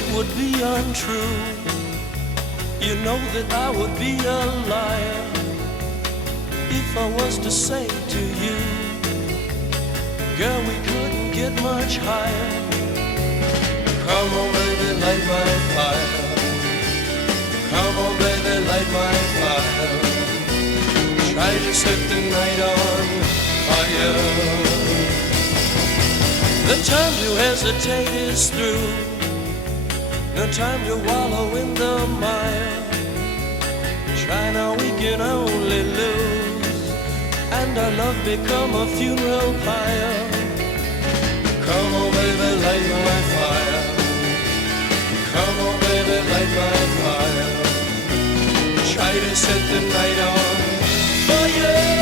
it would be untrue. You know that I would be a liar if I was to say to you, girl, we couldn't get much higher. Come on, baby, light my fire. Come on, baby, light my fire. Try to set the night on fire. The time to hesitate is through. No time to wallow in the mire. Try now, we can only lose, and our love become a funeral pyre. Come on, baby, light my fire. Come on, baby, light my fire. Try to set the night on fire.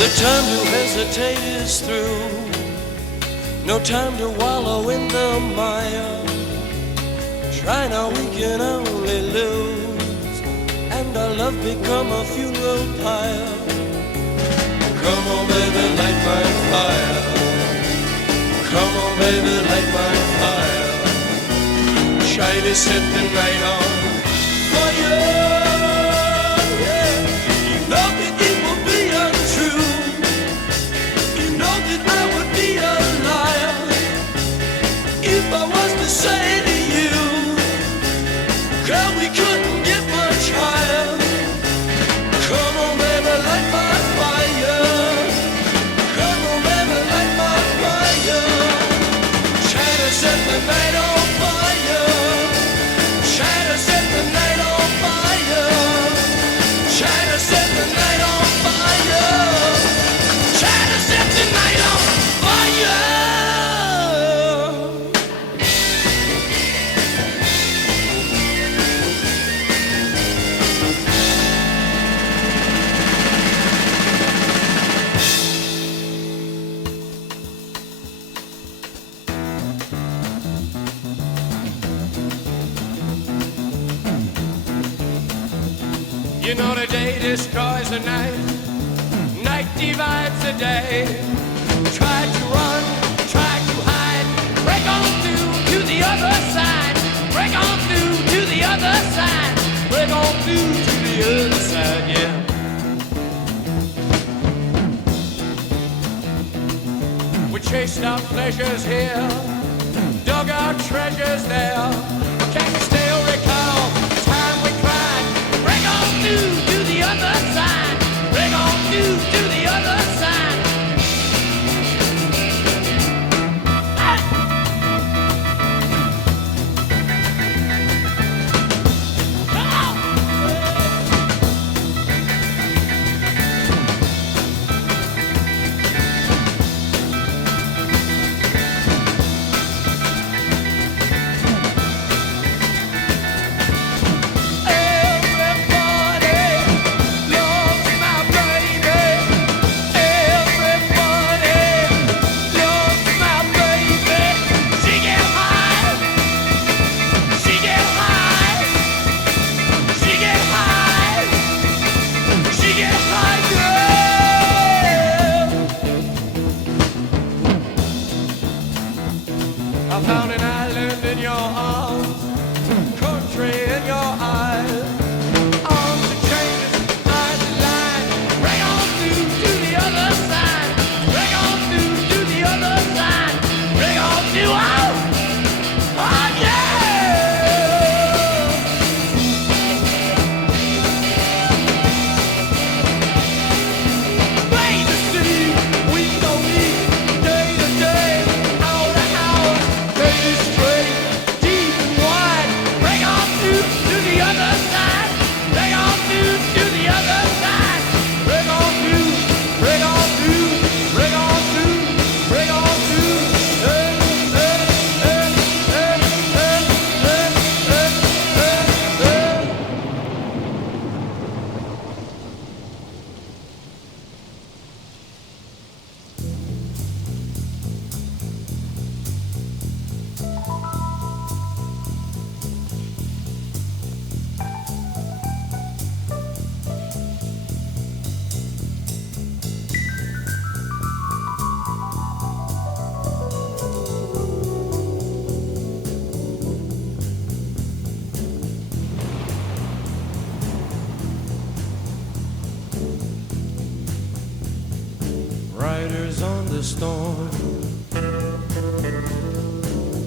The time to hesitate is through. No time to wallow in the mire. Try now, we can only lose, and our love become a funeral pyre. Come on, baby, light my fire. Come on, baby, light my fire. Try to set the night on fire. Yeah. You know that it will be untrue. You know that I would be a liar if I was to say to you, girl, we couldn't get much higher. Come on, baby, light my fire. Come on, baby, light my fire. Try to set the night on fire. Try to set the night on fire. Try to set the night on fire. Try to set the night on fire. You know the day destroys the night, night divides the day. Try to run, try to hide, break on through to the other side. Break on through to the other side. Break on through to the other side, yeah. We chased our pleasures here, dug our treasures there. But can you still recall the time we cried? Break on through to the other side. Break on through to the other side. Come on! I found an island in your arms, country in your eyes. Arms and chains, eyes and line. Break on through to the other side. Break on through to the other side. Break on through, oh, oh yeah! Wait to see, we go eat, day to day, hour to hour. Straight, deep and wide. Break on through to the other side. Break on through to the other side. Break on through, break on through, break on through, break on through. Hey, hey, hey, hey, hey, hey, hey, hey, hey. Riders on the storm,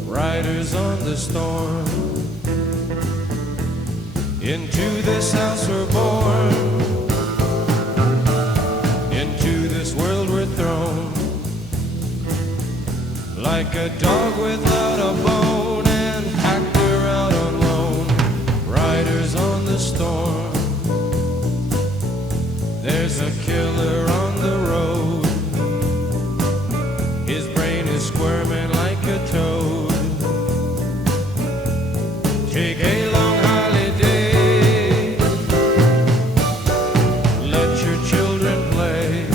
riders on the storm. Into this house we're born, into this world we're thrown. Like a dog without a bone and hacked her out on loan. Riders on the storm, there's a killer on the road. His brain is squirming like a toad. Take a long holiday, let your children play.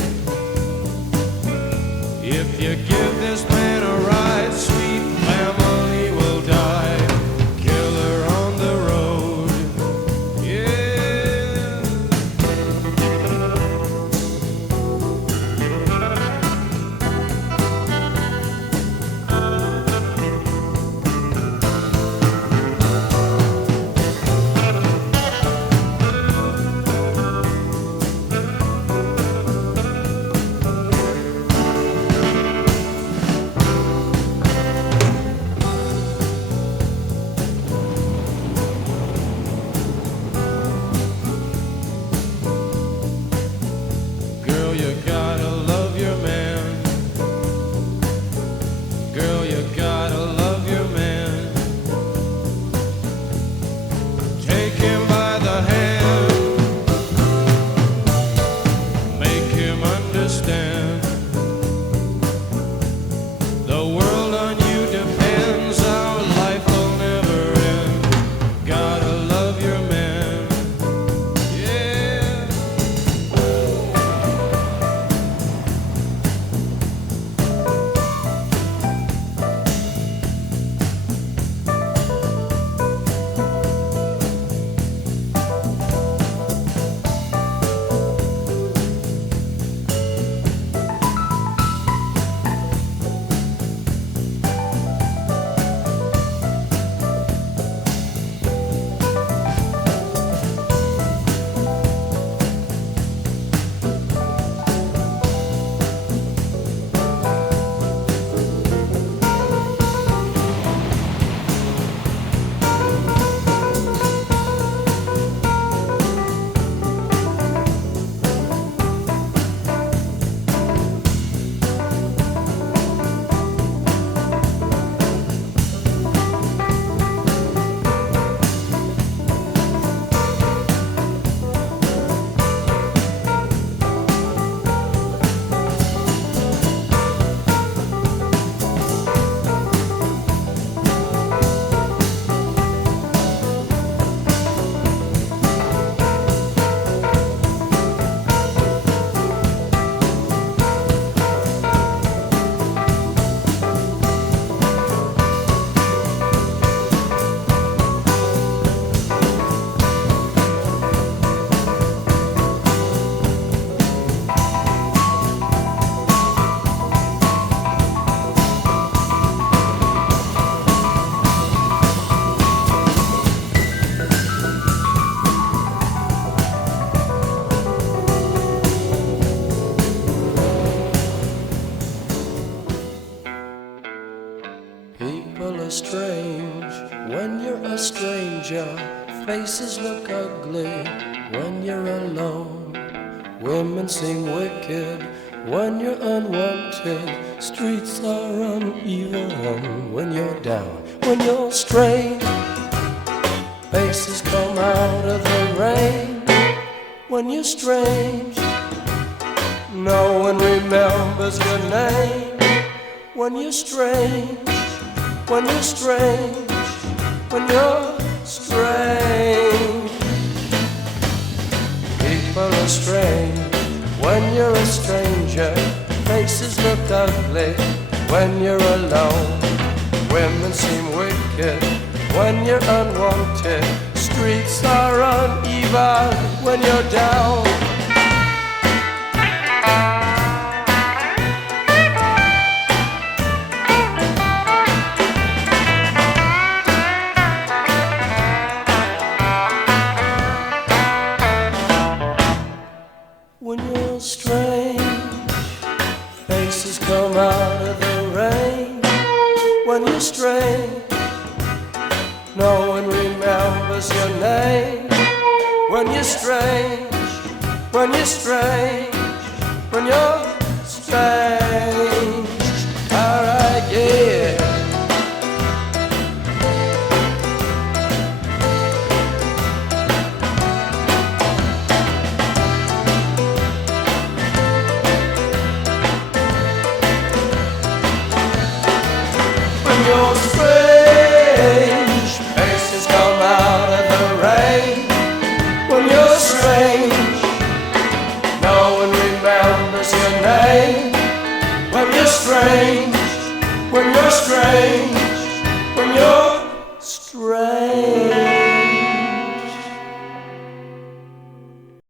stranger, faces look ugly when you're alone. Women seem wicked when you're unwanted. Streets are uneven when you're down, when you're strange. Faces come out of the rain when you're strange. No one remembers your name when you're strange. When you're strange, when you're strange. People are strange when you're a stranger. Faces look ugly when you're alone. Women seem wicked when you're unwanted. Streets are uneven when you're down. When you're strange, faces come out of the rain. When you're strange, no one remembers your name. When you're strange, when you're strange, when you're strange. Alright, yeah. You're strange, faces come out of the rain. When you're strange, no one remembers your name. When you're strange, when you're strange.